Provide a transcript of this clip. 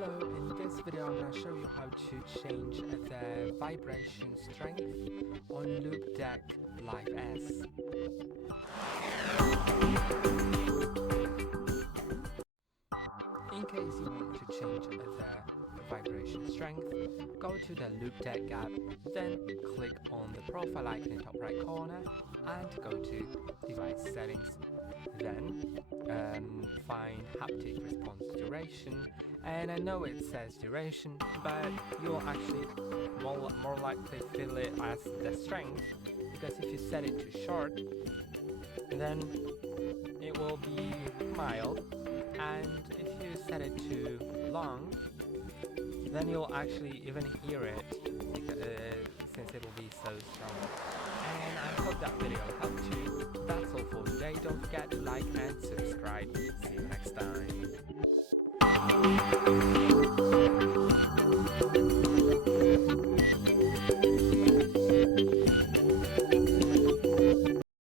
Hello, in this video I'm going to show you how to change the vibration strength on LOUPEDECK Live S. In case you want to change the vibration strength, go to the LOUPEDECK app, then click on the profile icon in the top right corner and go to device settings. Then find haptic response duration, and I know it says duration, but you'll actually more likely feel it as the strength, because if you set it to short, then it will be mild, and if you set it to long, then you'll actually even hear it, since it will be so strong. And I hope that video helped you. That's all for today. Don't forget to like and subscribe. See you next time.